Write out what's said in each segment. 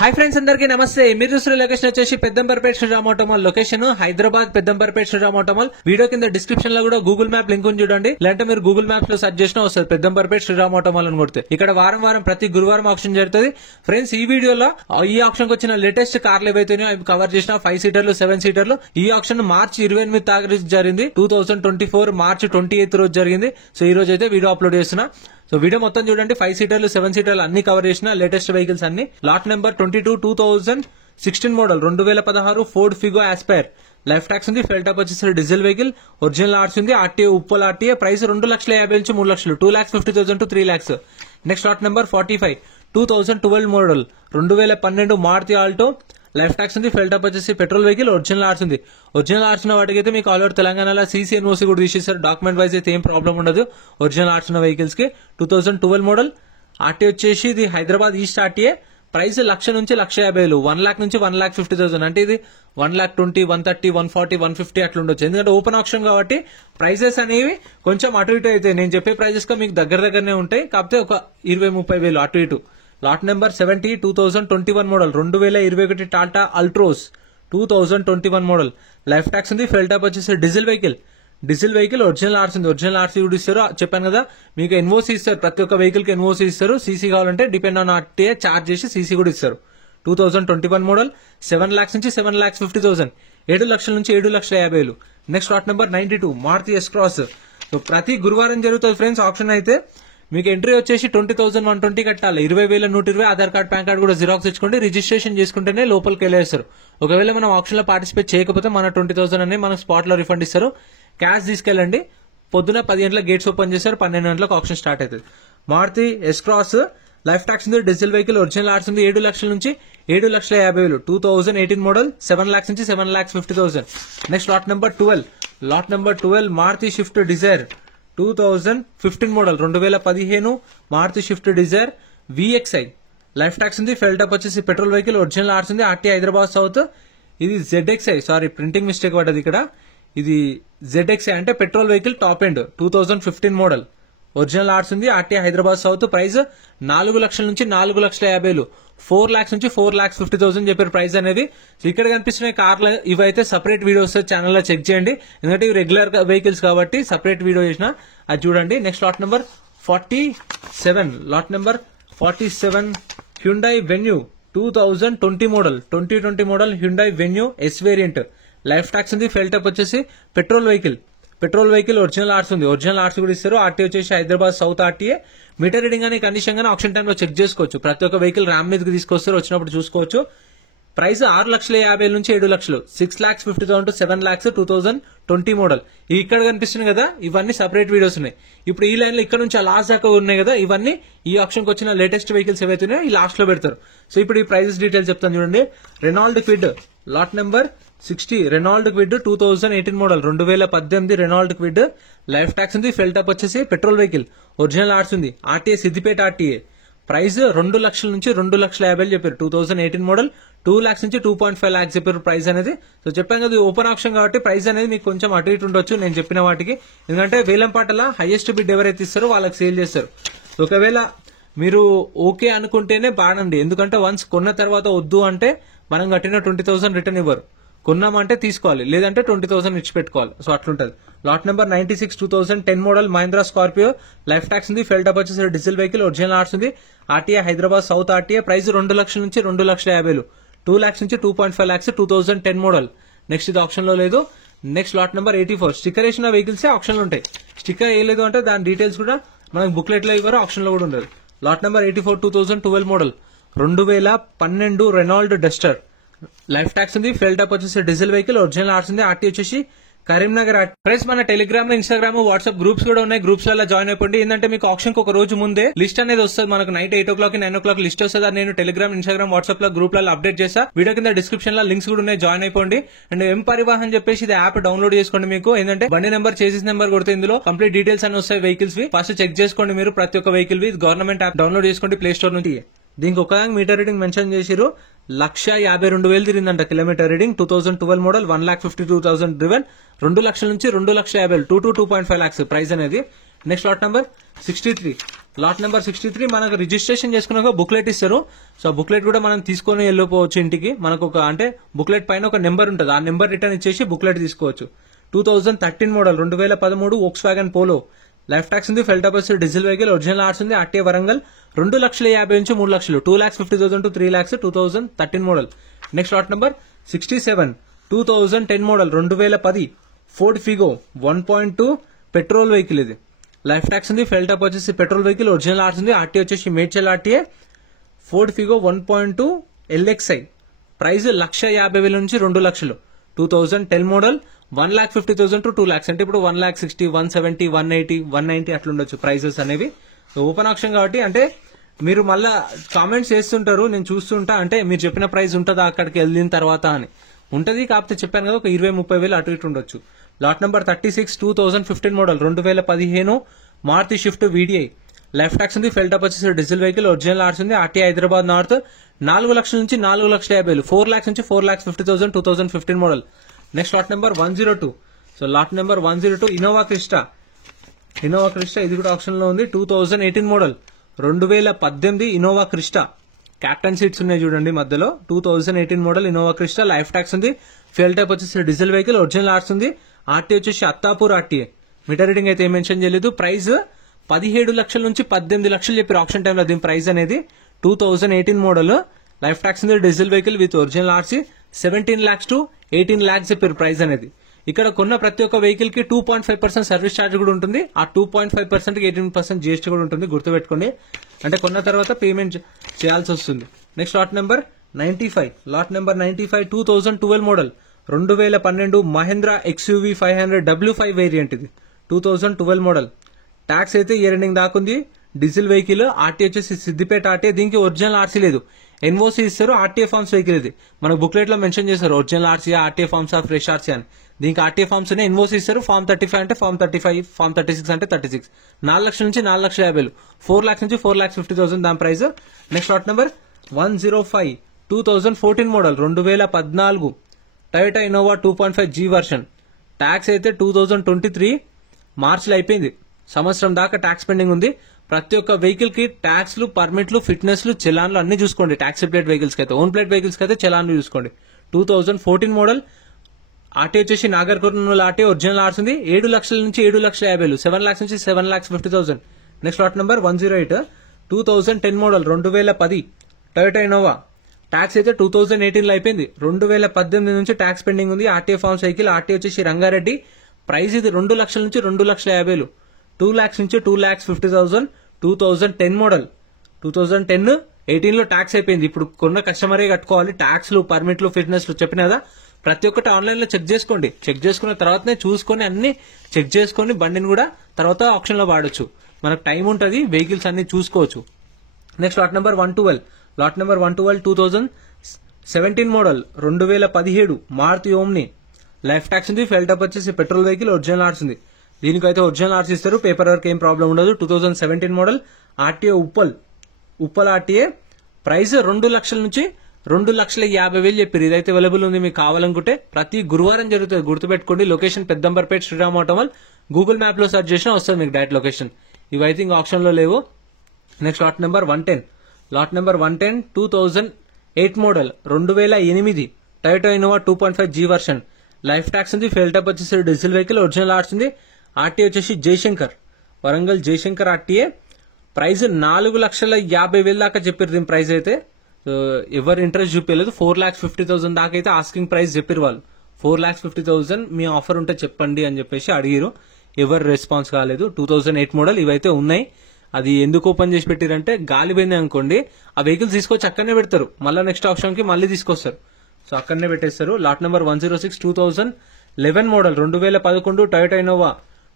Hi friends, అందరికీ నమస్తే. మీరు చూస్తున్న లొకేషన్ వచ్చేసి పెద్దంబర్పేట శ్రీరామ్ ఆటోమాల్ లొకేషన్ హైదరాబాద్ పెద్దంబర్పేట శ్రీరామ్ ఆటోమాల్. వీడియో కింద డిస్క్రిప్షన్ లో కూడా గూగుల్ మ్యాప్ లింక్ ఉంది చూడండి. లేదంటే మీరు గూగుల్ మ్యాప్స్ లో సెర్చ్ చేసినా వస్తుంది పెద్దంబర్పేట శ్రీరామ్ ఆటోమాల్ అని కొడితే. ఇక్కడ వారం ప్రతి గురువారం ఆప్షన్ జరుగుతుంది. ఫ్రెండ్స్, ఈ వీడియోలో ఈ ఆప్షన్ కి వచ్చిన లేటెస్ట్ కార్లు ఏవైతున్నాయో అవి కవర్ చేసిన 5 సీటర్లు 7 సీటర్లు. ఈ ఆప్షన్ మార్చి 28 తారీఖు జరిగింది. 2024 మార్చి 28 రోజు జరిగింది. సో ఈ రోజు అయితే వీడియో అప్లోడ్ చేస్తున్నా. సో వీడియో మొత్తం చూడండి. 5 సీటర్లు 7 సీటర్లు అన్ని కవర్ చేసిన లేటెస్ట్ వెహికల్స్ అన్ని. Lot number 22 2016 model 2016 Ford Figo Aspire. Life tax ఉంది. ఫెల్ టాప్ వచ్చేసి డీజిల్ వెహికల్. ఒరిజినల్ ఆర్ట్స్ ఉంది. RTA Uppal RTA. ప్రైస్ 2,50,000 నుంచి 3 లక్షలు. 2,50,000 to 3 lakhs. Next lot number 45 2012 model 2012 Maruti Alto. Life tax ఉంది. ఫెల్ టాప్ వచ్చేసి పెట్రోల్ వెహికల్. ఒరిజినల్ ఆర్ట్స్ ఉంది. Original arts ఉన్న వాటికి అయితే మీకు ఆల్ ఓవర్ తెలంగాణలో సీసీ ఎన్ఓసీ కూడా తీసేస్తారు. డాక్యుమెంట్ వైజ్ అయితే ఏం ప్రాబ్లం ఉండదు ఒరిజినల్ ఆర్ట్స్ ఉన్న వెహికల్స్ కి. 2012 మోడల్. ఆర్టీ వచ్చేసి ఇది హైదరాబాద్ ఈస్ట్ ఆర్టీఏ. ప్రైస్ 1,00,000 నుంచి 1,50,000. 1 lakh నుంచి 1,50,000. అంటే ఇది 1,20,000, 130, 140, 150 అట్లా ఉండొచ్చు. ఎందుకంటే ఓపెన్ ఆప్షన్ కాబట్టి ప్రైజెస్ అనేవి కొంచెం అటు ఇటు అయితే నేను చెప్పే ప్రైజెస్ గా మీకు దగ్గరనే ఉంటాయి. కాకపోతే ఒక 20-30,000 అటు ఇటు. Lot number 70 2021 model 2021 Tata Altroz 2021 model. Life tax ఉంది. ఫెల్ టాప్ వచ్చేసి diesel vehicle. Diesel vehicle. Original arts ఉంది. ఒరిజినల్ ఆర్ట్స్ కూడా ఇస్తారు. చెప్పాను కదా మీకు ఎన్ఓసీ ఇస్తారు. ప్రతి ఒక్క వెహికల్ కి ఎన్ఓసీ ఇస్తారు. సీసీ కావాలంటే డిపెండ్ ఆన్ ఆర్టీఏ చార్జ్ చేసి సీసీ కూడా ఇస్తారు. 2021 మోడల్. 7 lakhs నుంచి 7,50,000. 7 లక్షల నుంచి 7,50,000. Next lot number 92 Maruti S Cross. So ప్రతి గురువారం జరుగుతుంది ఫ్రెండ్స్ ఆప్షన్ అయితే. మీకు ఎంట్రీ వచ్చేసి 20,120 కట్టాలి. 20,120. ఆధార్ కార్డ్ పాన్ కార్డ్ కూడా జిరాక్స్ ఇచ్చుకోండి. రిజిస్ట్రేషన్ చేసుకుంటేనే లోపలికి వెళ్ళేస్తారు. ఒకవేళ మనం ఆప్షన్ లో పార్టిసిపేట్ చేయకపోతే మన 20,000 అనే మనకు స్పాట్ లో రిఫండ్ ఇస్తారు. క్యాష్ తీసుకెళ్ళండి. పొద్దున 10 గంటలకు గేట్స్ ఓపెన్ చేస్తారు. 12 గంటలకు ఆప్షన్ స్టార్ట్ అవుతుంది. Maruti S cross. Life tax ఉంది. Diesel vehicle. ఒరిజినల్ ఆర్ట్స్ ఉంది. 7 లక్షల నుంచి 7,50,000. 2018 మోడల్. 7 lakhs నుంచి 7,50,000. Next lot number 12. Lot number 12 Maruti Swift Dzire 2015 model 2015 Maruti Swift Dzire VXI. Life tax ఉంది. ఫెల్ టాప్ వచ్చేసి పెట్రోల్ వెహికల్. ఒరిజినల్ ఆర్ట్స్ ఉంది. RT Hyderabad south. ఇది ZXI. సారీ ప్రింటింగ్ మిస్టేక్ పడ్డది ఇక్కడ. ఇది ZXI అంటే petrol vehicle top end 2015 model. Original arts ఉంది. RT Hyderabad south. Price 4 లక్షల నుంచి 4,50,000. 4 lakhs నుంచి 4,50,000 చెప్పారు ప్రైస్ అనేది. సో ఇక్కడ కనిపిస్తున్న కార్లు ఇవైతే సపరేట్ వీడియోస్ ఛానల్ లో చెక్ చేయండి. ఎందుకంటే ఇవి రెగ్యులర్ వెహికల్స్ కాబట్టి సపరేట్ వీడియో చేసిన అది చూడండి. Next lot number 47. Lot number 47 Hyundai venue 2020 model 2020 model Hyundai venue yes variant. Life tax ఉంది. ఫెల్ టాప్ వచ్చేసి petrol vehicle. Petrol vehicle. Original arts ఉంది. ఒరిజినల్ ఆర్ట్స్ కూడా ఇస్తారు. ఆర్టీ వచ్చేసి Hyderabad south RTA. Meter reading అనే కండిషన్ గానీ ఆప్షన్ టైమ్ లో check చేసుకోవచ్చు. ప్రతి ఒక్క వెహికల్ ర్యామ్ మీదకి తీసుకొస్తారు. వచ్చినప్పుడు చూసుకోవచ్చు. ప్రైస్ 6,50,000 నుంచి 7 లక్షలు. 6,50,000 to 7 lakhs 2020 మోడల్. ఇక్కడ కనిపిస్తుంది కదా ఇవన్నీ సపరేట్ వీడియోస్ ఉన్నాయి. ఇప్పుడు ఈ లైన్ లో ఇక్కడ నుంచి లాస్ట్ దాకా ఉన్నాయి కదా ఇవన్నీ ఈ ఆప్షన్ కి వచ్చిన లేటెస్ట్ వెహికల్స్ ఏవైతే ఉన్నాయో ఈ లాస్ట్ లో పెడతారు. సో ఇప్పుడు ఈ ప్రైజెస్ డీటెయిల్స్ చెప్తాను చూడండి. Renault Kwid. Lot number 60 Renault Kwid 2018 model 2018 Renault Kwid. Life tax ఉంది. ఫెల్ టాప్ వచ్చేసి పెట్రోల్ వెహికల్. ఒరిజినల్ ఆర్ట్స్ ఉంది. RTA Siddipet RTA. ప్రైస్ 2 లక్షల నుంచి 2,50,000 చెప్పారు. 2018 మోడల్. 2 lakhs నుంచి 2.5 lakhs చెప్పారు ప్రైస్ అనేది. సో చెప్పాను కదా ఓపెన్ ఆప్షన్ కాబట్టి ప్రైస్ అనేది మీకు కొంచెం అటు ఇటు ఉండొచ్చు నేను చెప్పిన వాటికి. ఎందుకంటే వేలంపాటల హైయెస్ట్ బిడ్ ఎవరైతే ఇస్తారో వాళ్ళకి సేల్ చేస్తారు. ఒకవేళ మీరు ఓకే అనుకుంటేనే బాగుంది. ఎందుకంటే వన్స్ కొన్న తర్వాత వద్దు అంటే మనం కట్టిన 20,000 రిటర్న్ ఇవ్వరు. కొన్నామంటే తీసుకోవాలి. లేదంటే 20,000 ఇచ్చి పెట్టుకోవాలి. సో అట్లుంటది. Lot number 96 2010 model Mahindra Scorpio. Life tax ఉంది. ఫెల్ టాప్ వచ్చేసి డీజిల్ వెహికల్. ఒరిజినల్ ఆర్ట్స్ ఉంది. RTA Hyderabad south RTA. Price 2 లక్షల నుంచి 2,50,000. 2 lakhs నుంచి 2.5 lakhs 2010 మోడల్. నెక్స్ట్ ఇది ఆప్షన్ లో లేదు. నెక్స్ట్ లాట్ నెంబర్ 84 స్టిక్కర్ వేసిన వెహికల్స్ ఆప్షన్ లో ఉంటాయి. స్టిక్కర్ వేయలేదు అంటే దాని డీటెయిల్స్ కూడా మనకు బుక్లెట్ లో ఇవ్వరు. ఆప్షన్ లో కూడా ఉండదు. Lot number 84 2012 model 2012 Renault Duster. Life tax ఉంది. ఫెల్ టాప్ వచ్చేసి డీజిల్ వెహికల్. ఒరిజినల్ ఆర్ట్స్ ఉంది. ఆర్టీ వచ్చేసి కరీంనగర్. ఫ్రెండ్స్ మన టెలిగ్రామ్ ఇన్స్టాగ్రామ్ వాట్సాప్ గ్రూప్స్ కూడా ఉన్నాయి. గ్రూప్స్ లో జాయిన్ అయిపోండి. ఏంటంటే మీకు ఆప్షన్ ఒక రోజు ముందే లిస్ట్ అనేది వస్తుంది. మనకు నైట్ 8 o'clock 9 o'clock లిస్ట్ వస్తుంది. నేను టెలిగ్రామ్ ఇన్స్టాగ్రామ్ వాట్సాప్ లో గ్రూప్ లో అప్డేట్ చేస్తా. వీడియో కింద డిస్క్రిప్షన్ లో లింక్స్ కూడా ఉన్నాయి. జాయిన్ అయిపోండి. అండ్ ఎం పరివాహన్ చెప్పేసి ఇది యాప్ డౌన్లోడ్ చేసుకోండి. మీకు ఏంటంటే బండి నెంబర్ చేసేసి నెంబర్ కొడితే ఇందులో కంప్లీట్ డీటెయిల్స్ అని వస్తాయి వెహికల్స్ వి. ఫస్ట్ చెక్ చేసుకోండి మీరు ప్రతి ఒక్క వెహికల్ వి. గవర్నమెంట్ యాప్ డౌన్లోడ్ చేసుకోండి ప్లే స్టోర్ నుంచి. దీనికి ఒకదానికి మీటర్ రీడింగ్ మెన్షన్ చేసిరు. 1,52,000 తిరిగిందంట కిలోమీటర్ రీడింగ్. 2012 model 1,52,000 driven. 2 లక్షల నుంచి 2,50,000. 2 to 2.5 lakhs ప్రైస్ అనేది. Next lot number 63 lot number 63 మనకు రిజిస్ట్రేషన్ చేసుకున్నాక బుక్లెట్ ఇస్తారు. సో బుక్లెట్ కూడా మనం తీసుకొని వెళ్ళిపోవచ్చు ఇంటికి. మనకు ఒక అంటే బుక్లెట్ పైన ఒక నెంబర్ ఉంటుంది, ఆ నెంబర్ రిటర్న్ ఇచ్చేసి బుక్లెట్ తీసుకోవచ్చు. 2013 model 2013 Volkswagen Polo, life tax ఉంది, full toppers, diesel vehicle, original arts ఉంది, ఆర్టీఏ వరంగల్, 2,50,000 నుంచి 3 లక్షలు, 2,50,000 to 3 lakhs, 2013 model. Next lot number 67 2010 model 2010 Ford Figo 1.2 petrol vehicle. ఇది లైఫ్ ట్యాక్స్ ఉంది, ఫెల్ టాప్ వచ్చేసి పెట్రోల్ వెహికల్, ఒరిజినల్ ఆర్ట్స్ ఉంది, RTA వచ్చేసి Medchal RTA, Ford Figo 1.2 LXI, price 1,50,000 నుంచి 2 లక్షలు, 2010 మోడల్, 1,50,000 to 2 lakhs. అంటే ఇప్పుడు 1,60,000, 170, 180, 190 అట్లా ఉండొచ్చు ప్రైజెస్ అనేవి. ఓపెన్ ఆప్షన్ కాబట్టి అంటే మీరు మళ్ళా కామెంట్స్ చేస్తుంటారు, నేను చూస్తుంటా, అంటే మీరు చెప్పిన ప్రైస్ ఉంటుందా అక్కడికి వెళ్ళిన తర్వాత అని. ఉంటది, కాకపోతే చెప్పాను కదా ఒక 20-30 వేలు అటు ఇటు ఉండొచ్చు. Lot number 36 2015 model 2015 Maruti Swift VDI, life tax ఉంది, ఫెల్ టాప్ వచ్చేసి డీజిల్ వెహికల్, ఒరిజినల్ ఆర్ట్స్ ఉంది, ఆర్టీఐ హైదరాబాద్ నార్త్, 4 లక్షల నుంచి 4,50,000, 4 lakhs నుంచి 4,50,000, 2015 model. Next lot number 102. So lot number 102 Innova Crysta, ఇది కూడా ఆప్షన్ లో ఉంది, 2018 model, 2018 Innova Crysta, captain seats ఉన్నాయి చూడండి మధ్యలో, 2018 model Innova Crysta, life tax ఉంది, ఫ్యూయల్ టైప్ వచ్చేసి డీజిల్ వెహికల్, ఒరిజినల్ ఆర్ట్స్ ఉంది, ఆర్టీ వచ్చేసి అత్తాపూర్ ఆర్టీఏ, మీటర్ రీడింగ్ అయితే ఏం మెన్షన్ చేయలేదు. ప్రైస్ 17 లక్షల నుంచి 18 లక్షలు చెప్పారు ఆప్షన్ టైంలో దీని ప్రైస్ అనేది. 2018 మోడల్, లైఫ్ ట్యాక్స్ ఉంది, diesel vehicle with original RC, 17 lakhs to 18 lakhs చెప్పారు ప్రైస్ అనేది. ఇక్కడ కొన్న ప్రతి ఒక్క వెహికల్ కి 2.5% సర్వీస్ ఛార్జ్ కూడా ఉంటుంది. ఆ 2.5% కి 18% GST కూడా ఉంటుంది, గుర్తుపెట్టుకోండి. అంటే కొన్న తర్వాత పేమెంట్ చేయాల్సి వస్తుంది. Next lot number 95. Lot number 95 2012 model, 2012 Mahindra XUV 500 W5 variant. ఇది 2012 మోడల్, ట్యాక్స్ అయితే ఇయర్ ఎండింగ్ దాకుంది. డీజిల్ వెహికల్, ఆర్టీ వచ్చేసి సిద్దిపేట ఆర్టీఏ, దీనికి ఒరిజినల్ ఆర్సీ లేదు, ఎన్ఓసీ ఇస్తారు. ఆర్టీఏ ఫార్మ్స్ వెహికల్ ఇది, మనకు బుక్లెట్ లో మెన్షన్ చేస్తారు original RC, RTA forms, fresh RC అని. దీనికి ఆర్టీఏ ఫార్మ్స్ ఎన్ఓసీ ఇస్తారు. ఫార్మ్ 35 అంటే ఫార్మ్ 35, ఫార్మ్ 36 అంటే 36. 4 లక్షల నుంచి 4,50,000, 4 lakhs నుంచి 4,50,000 దాని price. Next lot number 105 2014 model, 2014 Toyota Innova 2.5 G version, tax అయితే 2023 మార్చిలో అయిపోయింది. సంవత్సరం దాకా ట్యాక్స్ పెండింగ్ ఉంది. ప్రతి ఒక్క వెహికల్ కి ట్యాక్స్లు, పర్మిట్లు, ఫిట్నెస్లు, చలాన్లు అన్ని చూసుకోండి. ట్యాక్సీ ప్లేట్ వెహికల్స్ కి అయితే, ఓన్ ప్లేట్ వెహికల్స్ కి అయితే చలాన్లు చూసుకోండి. 2014 మోడల్, ఆర్టీ వచ్చేసి Nagarkurnool RT, original arts ఉంది, 7 లక్షల నుంచి 7,50,000, 7 lakhs నుంచి 7,50,000. Next lot number 108 2010 model, 2010 Toyota Innova, tax అయితే 2018 లో అయిపోయింది. 2018 నుంచి ట్యాక్స్ పెండింగ్ ఉంది. ఆర్టీఏ ఫార్మ్స్ వెహికల్, ఆర్టీ వచ్చేసి రంగారెడ్డి, ప్రైస్ ఇది 2 లక్షల నుంచి 2,50,000, 2 lakhs నుంచి 2,50,000. 2010 మోడల్, 2018 లో ట్యాక్స్ అయిపోయింది. ఇప్పుడు కొన్న కస్టమరే కట్టుకోవాలి ట్యాక్స్లు, పర్మిట్లు, ఫిట్నెస్లు. చెప్పిన కదా ప్రతి ఒక్కటి ఆన్లైన్ లో చెక్ చేసుకోండి. చెక్ చేసుకున్న తర్వాతనే చూసుకొని అన్ని చెక్ చేసుకొని బండిని కూడా తర్వాత ఆప్షన్ లో వాడొచ్చు. మనకు టైం ఉంటుంది, వెహికల్స్ అన్ని చూసుకోవచ్చు. Next lot number 112. Lot number 112 2017 model, 2017 Maruti Omni, life tax ఉంది, ఫెల్ టాప్ వచ్చేసి పెట్రోల్ వెహికల్, ఒరిజినల్ ఆర్ట్స్ ఉంది. దీనికైతే ఒరిజినల్ ఆర్ట్స్ ఇస్తారు, పేపర్ వర్క్ ఏం ప్రాబ్లం ఉండదు. 2017 model, RTA Uppal RTA, price 2 లక్షల నుంచి 2,50,000 చెప్పారు. ఇదైతే అవైలబుల్ ఉంది, మీకు కావాలనుకుంటే. ప్రతి గురువారం జరుగుతుంది, గుర్తుపెట్టుకోండి. Location Peddamberpet Shriram Automall, Google map లో సెర్చ్ చేసినా వస్తుంది మీకు డైరెక్ట్ లొకేషన్. ఇవైతే ఇంకా ఆప్షన్ లో లేవు. Next lot number 110. Lot number 110 2008 model, 2008 Toyota Innova 2.5 G version, life tax ఉంది, ఫెల్ టాప్ వచ్చేసి డీజిల్ వెహికల్, ఒరిజినల్ ఆర్ట్స్ ఉంది, ఆర్టీ వచ్చేసి జయశంకర్, వరంగల్ జయశంకర్ ఆర్టీఏ, ప్రైస్ 4,50,000 దాకా చెప్పారు దీని ప్రైస్ అయితే. ఎవరు ఇంట్రెస్ట్ చూపించలేదు. 4,50,000 దాకా అయితే ఆస్కింగ్ ప్రైస్ చెప్పారు వాళ్ళు. 4,50,000 మీ ఆఫర్ ఉంటే చెప్పండి అని చెప్పేసి అడిగిరు, ఎవరు రెస్పాన్స్ కాలేదు. 2008 మోడల్ ఇవైతే ఉన్నాయి. అది ఎందుకు ఓపెన్ చేసి పెట్టారంటే గాలి పోయింది అనుకోండి, ఆ వెహికల్స్ తీసుకొచ్చి అక్కడనే పెడతారు, మళ్ళీ నెక్స్ట్ ఆప్షన్ కి మళ్ళీ తీసుకొస్తారు. సో అక్కడనే పెట్టేస్తారు. Lot number 106 2011 model, 2011 Toyota Innova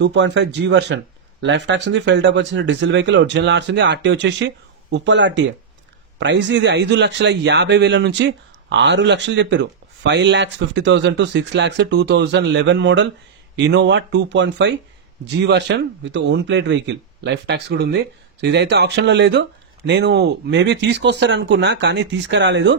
2.5 G version, life tax ఉంది, ఫెల్ టాప్ వచ్చేసి డీజిల్ వెహికల్, ఒరిజినల్ ఆర్ట్స్ ఉంది, ఆర్టీ వచ్చేసి ఉప్పల్ ఆర్టీఏ, ప్రైస్ ఇది 5,50,000 నుంచి 6 లక్షలు చెప్పారు. 5,50,000 to 6 lakhs. 2011 model Innova 2.5 G version with own plate vehicle, life tax కూడా ఉంది. సో ఇదైతే ఆప్షన్ లో లేదు. నేను మేబీ తీసుకొస్తారనుకున్నా కానీ తీసుకురాలేదు.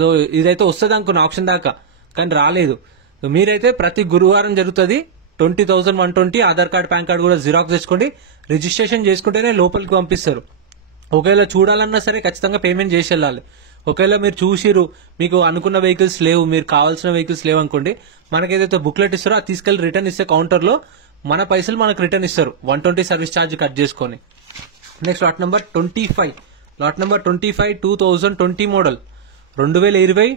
సో ఇదైతే వస్తుంది అనుకున్నా ఆప్షన్ దాకా, కానీ రాలేదు. సో మీరైతే ప్రతి గురువారం జరుగుతుంది, 20,000 120 ఆధార్ కార్డ్ పాన్ కార్డ్ కూడా జిరాక్స్ తెచ్చుకోండి. రిజిస్ట్రేషన్ చేసుకుంటేనే లోపలికి పంపిస్తారు. ఒకవేళ చూడాలన్నా సరే ఖచ్చితంగా పేమెంట్ చేసి వెళ్ళాలి. ఒకవేళ మీరు చూసిరు మీకు అనుకున్న వెహికల్స్ లేవు, మీరు కావాల్సిన వెహికల్స్ లేవు అనుకోండి, మనకి ఏదైతే బుక్లెట్ ఇస్తారో అది తీసుకెళ్లి రిటర్న్ ఇస్తే కౌంటర్లో మన పైసలు మనకు రిటర్న్ ఇస్తారు 120 సర్వీస్ ఛార్జ్ కట్ చేసుకొని. Next lot number 25. Lot number 25 2020 model 2020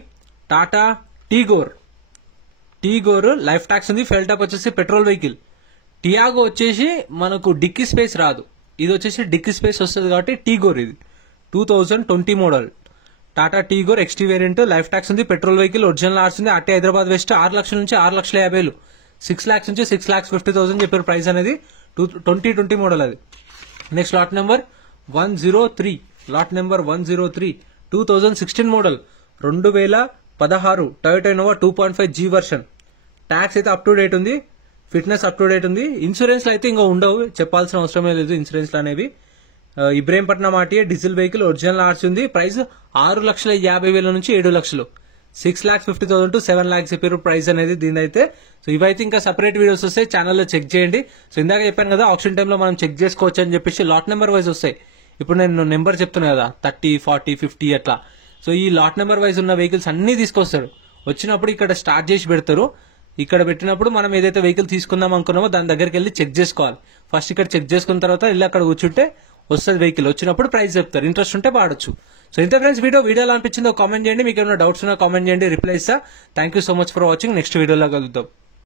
Tata Tigor life tax ఉంది. ఫెల్ టాప్ వచ్చేసి పెట్రోల్ వెహికల్. టియాగో వచ్చేసి మనకు డిక్కీ స్పేస్ రాదు, ఇది వచ్చేసి డిక్కీ స్పేస్ వస్తుంది కాబట్టి టీగోర్. ఇది 2020 model Tata Tigor XT variant. Life tax ఉంది, పెట్రోల్ వెహికల్, ఒరిజినల్ ఆర్స్ ఉంది. ఆర్టీ హైదరాబాద్ వెస్ట్ 6 లక్షల నుంచి 6,50,000, 6 lakhs నుంచి 6,50,000 చెప్పారు ప్రైస్ అనేది. 2020 మోడల్ అది. Next lot number 103. Lot number 103 2016 model 2016 Toyota Innova 2.5 G version. Tax అయితే అప్ టు డేట్ ఉంది, ఫిట్నెస్ అప్ టు డేట్ ఉంది. ఇన్సూరెన్స్ అయితే ఇంకా ఉండవు, చెప్పాల్సిన అవసరమే లేదు ఇన్సూరెన్స్ అనేవి. Ibrahimpatnam RTA diesel vehicle, original RC ఉంది. ప్రైస్ 6,50,000 నుంచి 7 లక్షలు, 6,50,000 to 7 lakhs చెప్పారు ప్రైస్ అనేది దీని అయితే. సో ఇవైతే ఇంకా సపరేట్ వీడియోస్ వస్తాయి, ఛానల్లో చెక్ చేయండి. సో ఇందాక చెప్పాను కదా ఆప్షన్ టైంలో మనం చెక్ చేసుకోవచ్చు అని చెప్పేసి లాట్ నెంబర్ వైజ్ వస్తాయి. ఇప్పుడు నేను నెంబర్ చెప్తున్నా కదా 30, 40, 50 అట్లా. సో ఈ లాట్ నెంబర్ వైజ్ ఉన్న వెహికల్స్ అన్ని తీసుకొస్తాడు. వచ్చినప్పుడు ఇక్కడ స్టార్ట్ చేసి పెడతారు. ఇక్కడ పెట్టినప్పుడు మనం ఏదైతే వెహికల్ తీసుకుందాం అనుకున్నామో దాని దగ్గరికి వెళ్ళి చెక్ చేసుకోవాలి. ఫస్ట్ ఇక్కడ చెక్ చేసుకున్న తర్వాత వెళ్ళి అక్కడ కూర్చుంటే వస్తుంది వెహికల్. వచ్చినప్పుడు ప్రైస్ చెప్తారు, ఇంట్రెస్ట్ ఉంటే వాడచ్చు. సో ఇంత ఫ్రెండ్స్ వీడియో ఎలా అనిపించిందో కామెంట్ చేయండి. మీకు ఏమైనా డౌట్స్ ఉన్నా కామెంట్ చేయండి, రిప్లై ఇస్తా. Thank you so much for watching. Next వీడియోలో కలుద్దాం.